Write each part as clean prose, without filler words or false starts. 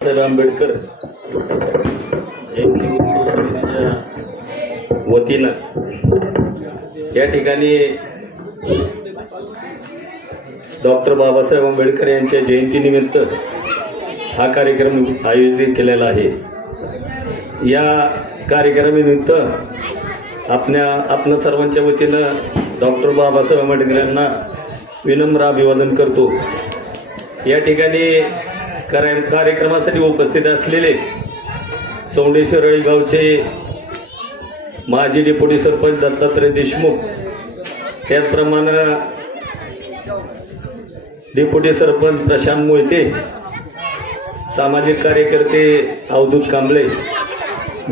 साहेब आंबेडकर जयंती उत्सव समितीच्या वतीनं या ठिकाणी डॉक्टर बाबासाहेब आंबेडकर यांच्या जयंतीनिमित्त हा कार्यक्रम आयोजित केलेला आहे। या कार्यक्रमानिमित्त आपल्या सर्वांच्या वतीनं डॉक्टर बाबासाहेब आंबेडकर यांना विनम्र अभिवादन करतो। या ठिकाणी कार्यक्रमासाठी उपस्थित असलेले चौंडेश्वरी गावचे माजी डेप्युटी सरपंच दत्तात्रय देशमुख, त्याचप्रमाणे डेप्युटी सरपंच प्रशांत मोहिते, सामाजिक कार्यकर्ते अवधूत कांबळे,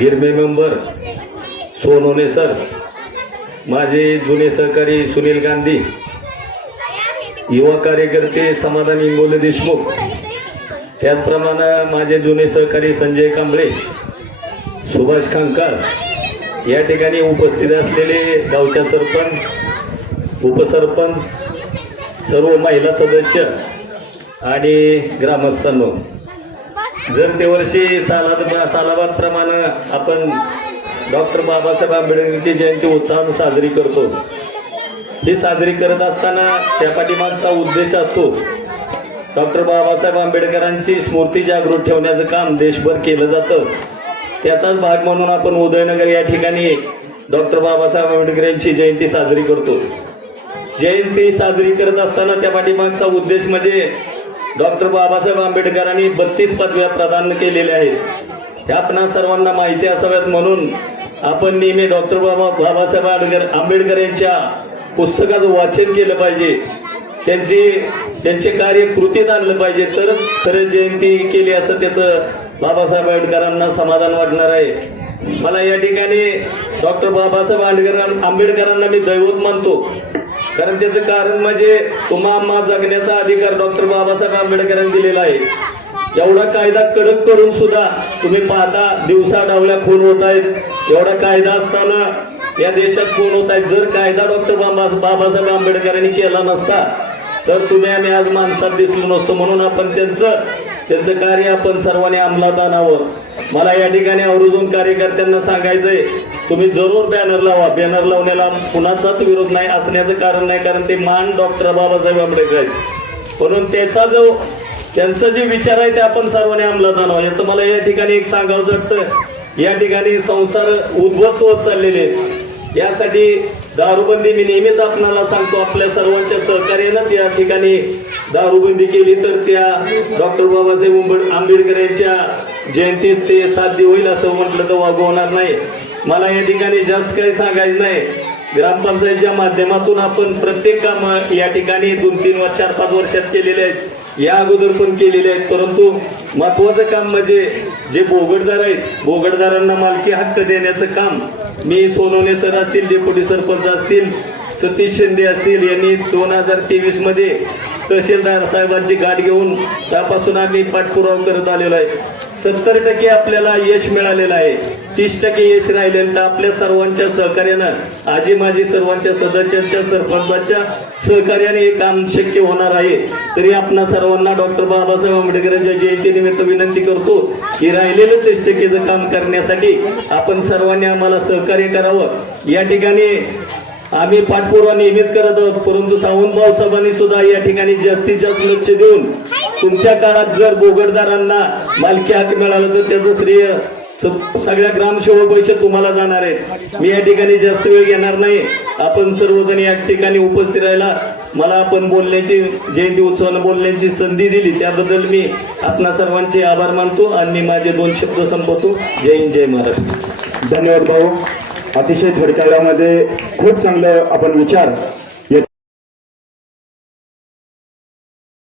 गिरमे मेंबर सोनोने सर, माझे जुने सहकारी सुनील गांधी, युवा कार्यकर्ते समाधान इंगोले देशमुख, त्याचप्रमाणे माझे जुने सहकारी संजय कांबळे, सुभाष खांकार, या ठिकाणी उपस्थित असलेले गावच्या सरपंच, उपसरपंच, सर्व महिला सदस्य आणि ग्रामस्थांनो, जर ते वर्षी सालाबादप्रमाणे आपण डॉक्टर बाबासाहेब आंबेडकरांची जयंती उत्साहाने साजरी करतो। ही साजरी करत असताना त्या पाठीमागचा उद्देश असतो डॉक्टर बाबासाहेब आंबेडकरांची स्मृती जागृत ठेवण्याचं काम देशभर केलं जातं। त्याचाच भाग म्हणून आपण उदयनगर या ठिकाणी डॉक्टर बाबासाहेब आंबेडकर यांची जयंती साजरी करतो। जयंती साजरी करत असताना त्या पाठीमागचा उद्देश म्हणजे डॉक्टर बाबासाहेब आंबेडकरांनी 32 पदव्या प्रदान केलेल्या आहेत। त्या आपणा सर्वांना माहिती असाव्यात म्हणून आपण नेहमी डॉक्टर बाबासाहेब आंबेडकर यांच्या पुस्तकाचं वाचन केलं पाहिजे, त्यांचे कार्य कृतीत आणलं पाहिजे, तरच खरं जयंती केली असं त्याचं बाबासाहेब आंबेडकरांना समाधान वाटणार आहे। मला या ठिकाणी डॉक्टर बाबासाहेब आंबेडकरांना मी दैवत मानतो, कारण त्याचं कारण म्हणजे तुम्हाला जगण्याचा अधिकार डॉक्टर बाबासाहेब आंबेडकरांनी दिलेला आहे। एवढा कायदा कडक करून सुद्धा तुम्ही पाहता दिवसा डावल्या खून होत आहेत। एवढा कायदा असताना या देशात खून होत आहेत। जर कायदा डॉक्टर बाबासाहेब आंबेडकरांनी केला नसता तर तुम्ही आम्ही आज माणसात दिसलो नसतो। म्हणून आपण त्यांचं कार्य आपण सर्वांनी अंमलात आणावं। मला या ठिकाणी आवर्जून कार्यकर्त्यांना सांगायचंय, तुम्ही जरूर बॅनर लावा। बॅनर लावण्याला कुणाचाच विरोध नाही असण्याचं कारण नाही, कारण ते मान डॉक्टर बाबासाहेब आंबेडकर आहेत। म्हणून त्यांचा जे विचार आहे ते आपण सर्वांनी अंमलात आणावं। याचं मला या ठिकाणी एक सांगावं वाटतं। या ठिकाणी संसार उद्ध्वस्त होत चाललेले, यासाठी दारूबंदी मी नेहमीच आपणाला सांगतो, आपल्या सर्वांच्या सहकार्यानेच या ठिकाणी दारूबंदी केली तर त्या डॉक्टर बाबासाहेब आंबेडकर यांच्या जयंतीस ते साध्य होईल असं म्हटलं तर वागू होणार नाही। मला या ठिकाणी जास्त काही सांगायचं नाही। ग्रामपंचायतीच्या माध्यमातून आपण प्रत्येक काम या ठिकाणी 2-3 व 4-5 वर्षात केलेले आहेत, या अगोदर पण केलेले आहेत। परंतु महत्वाचं काम म्हणजे जे बोगटदार आहेत, बोगटदारांना मालकी हक्क देण्याचं काम मी सोनवणे सर असतील, डेप्युटी सरपंच असतील, सतीश शिंदे असतील, यांनी 2023 मध्ये तहसीलदार साहेबांची गाठ घेऊन त्यापासून आम्ही पाठपुरावा करत आलेलो आहे। 70% आपल्याला यश मिळालेलं आहे, 30% यश राहिलेलं तर आपल्या सर्वांच्या सहकार्यानं, आजी माजी सर्वांच्या सदस्यांच्या सरपंचाच्या सहकार्याने हे काम शक्य होणार आहे। तरी आपणा सर्वांना डॉक्टर बाबासाहेब आंबेडकरांच्या जयंतीनिमित्त विनंती करतो की राहिलेलं 30%चं काम करण्यासाठी आपण सर्वांनी आम्हाला सहकार्य करावं। या ठिकाणी आम्ही पाठपुरावा नेहमीच करत आहोत, परंतु सावंतभाऊ साहेबांनी सुद्धा या ठिकाणी जास्तीत जास्त लक्ष देऊन तुमच्या काळात जर बोगटदारांना मालकी हक्क मिळाला तर त्याचं श्रेय सगळ्या ग्रामसेवक पैसे तुम्हाला जाणार आहेत। मी या ठिकाणी जास्त वेळ घेणार नाही। आपण सर्वजण या ठिकाणी उपस्थित राहिला, मला आपण बोलण्याची, जयंती उत्सवानं बोलण्याची संधी दिली त्याबद्दल मी आपणा सर्वांचे आभार मानतो आणि माझे 2 शब्द संपवतो। जय हिंद, जय महाराष्ट्र। धन्यवाद भाऊ, अतिशय थोडक्या वेळामध्ये खूप चांगलं आपण विचार